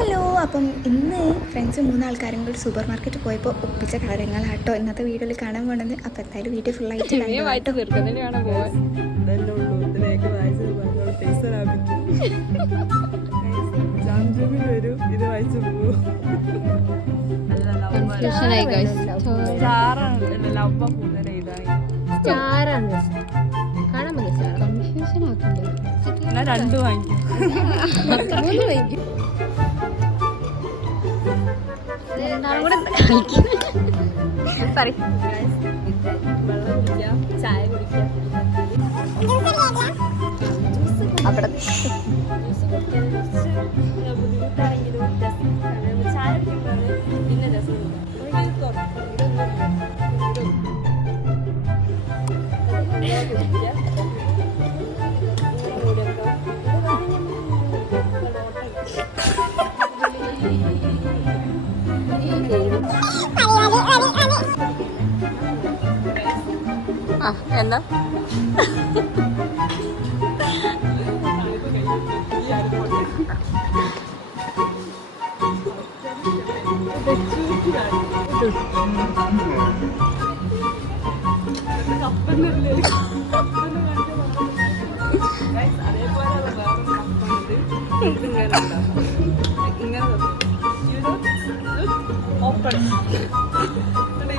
Hello, അപ്പം ഇന്ന് friends 3 ആൾക്കാരും കൂടി സൂപ്പർ മാർക്കറ്റിൽ പോയപ്പോൾ ഒപ്പിച്ച കാര്യങ്ങളാട്ടോ ഇന്നത്തെ വീഡിയോയിൽ കാണാൻ പോണത്. അപ്പം എന്തായാലും വീഡിയോ ഫുള്ളായിട്ട് രണ്ടും വാങ്ങിക്കും. ചായ കുടിക്കാം. അവിടെ ബുദ്ധിമുട്ടാണെങ്കിലും ചായ കുടിക്കുമ്പോഴാണ് പിന്നെ രസം. എന്താ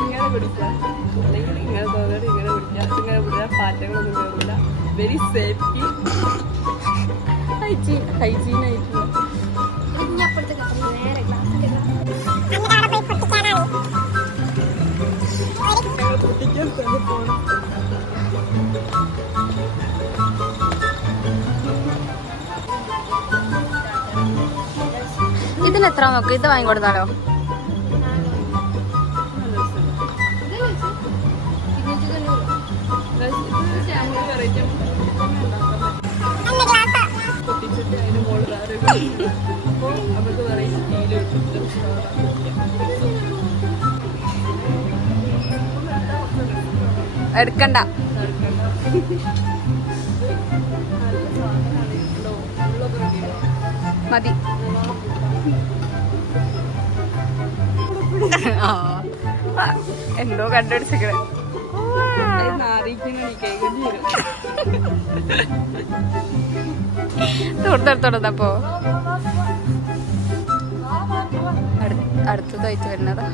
ഇങ്ങനെ പിടിക്കാം, അല്ലെങ്കിൽ ഇങ്ങനെ തോന്നണം, ഇങ്ങനെ പിടിക്കാം, ഇങ്ങനെ പിടിച്ചാൽ പാറ്റകളൊന്നും കയറില്ല. വെരി സേഫ്റ്റി, ഹൈജീനായിട്ടുള്ള. പൊട്ടിക്കാൻ തന്നെ പോകണം. ഇതിന് എത്ര നോക്ക്? ഇത് വാങ്ങിക്കൊടുത്താലോ? എടുക്കണ്ട, മതി. എന്തോ കണ്ടുപിടിച്ചിക്കണേ. തൊടുത്തപ്പോ അടുത്തതായിട്ട് വരുന്നതാ.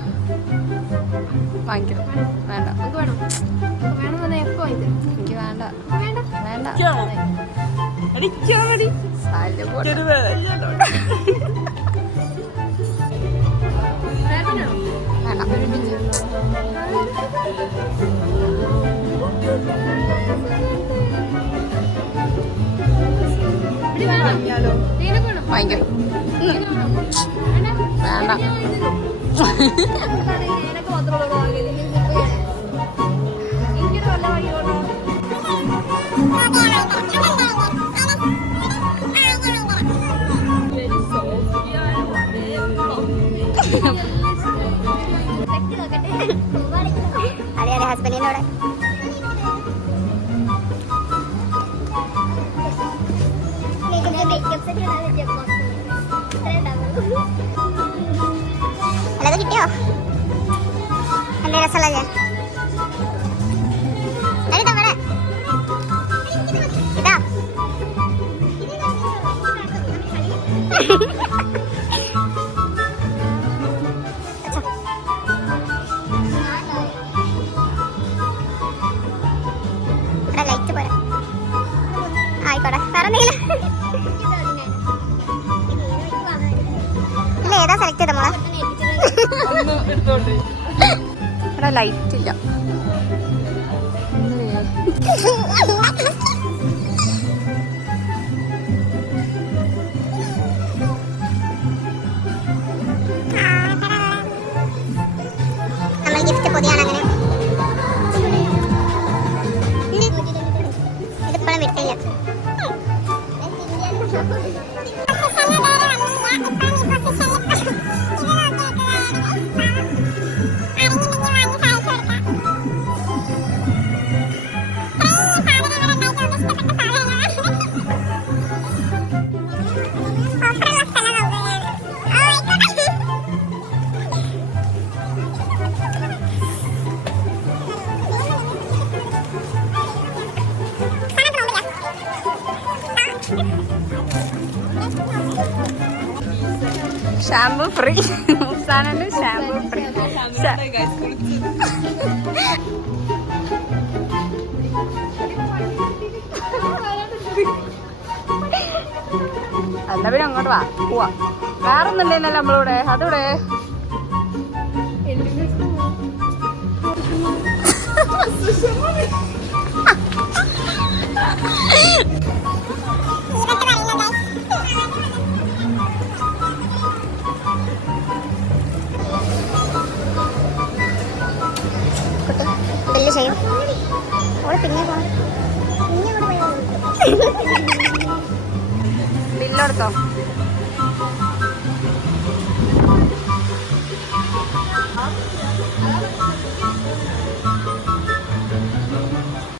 വാങ്ങിക്കണം. വേണ്ട, എനിക്ക് വേണ്ട, വേണ്ട. വാങ്ങിക്കോ. വേണ്ട. അതെ അതെ, ഹസ്ബൻഡിനോടെ അല്ലത് കിട്ടിയോ? എന്റെ രസമല്ലേ ഇതാ. ലൈറ്റ് പോരാ, ആയിക്കോട്ടെ. വേറെ എന്തെങ്കിലും ഇല്ല? ഏതാ സെലക്ട് ചെയ്ത മോളെ? ഇവിടെ ലൈറ്റ് ഇല്ല. നമ്മൾ ഗിഫ്റ്റ് പൊതിയാണ്. അങ്ങനെ ഇതിപ്പോഴും വിട്ടില്ല. Shampoo free. മുഫ്സാനുണ്ട് ഷാമ്പു ഫ്രീ. എന്നാ പിന്നെ അങ്ങോട്ട് വാ പോവാ. വേറെ ഒന്നുമില്ലല്ലോ നമ്മളിവിടെ. അതിവിടെ ബില്ല് ചെയ്യും. ഓള് പിന്നെ പോണം. ബില്ലെടുത്തോ?